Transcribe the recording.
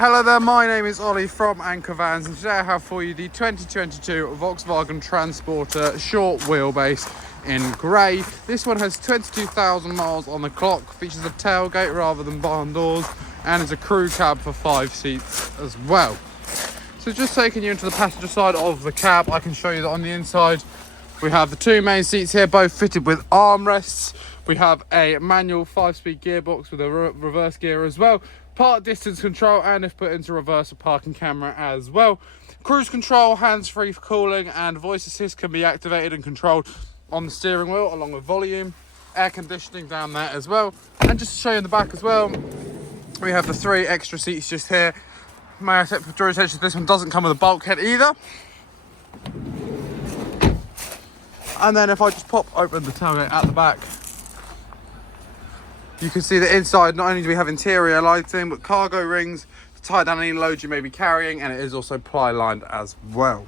Hello there, my name is Ollie from Anchor Vans, and today I have for you the 2022 Volkswagen Transporter short wheelbase in grey. This one has 22,000 miles on the clock, features a tailgate rather than barn doors, and is a crew cab for 5 seats as well. So just taking you into the passenger side of the cab, I can show you that on the inside we have the 2 main seats here, both fitted with armrests. We have a manual 5-speed gearbox with a reverse gear as well, park distance control, and if put into reverse, a parking camera as well. Cruise control, hands-free for cooling, and voice assist can be activated and controlled on the steering wheel, along with volume, air conditioning down there as well. And just to show you in the back as well, we have the 3 extra seats just here. May I take your attention, this one doesn't come with a bulkhead either. And then if I just pop open the tailgate at the back, you can see that inside not only do we have interior lighting, but cargo rings to tie down any load you may be carrying, and it is also ply lined as well.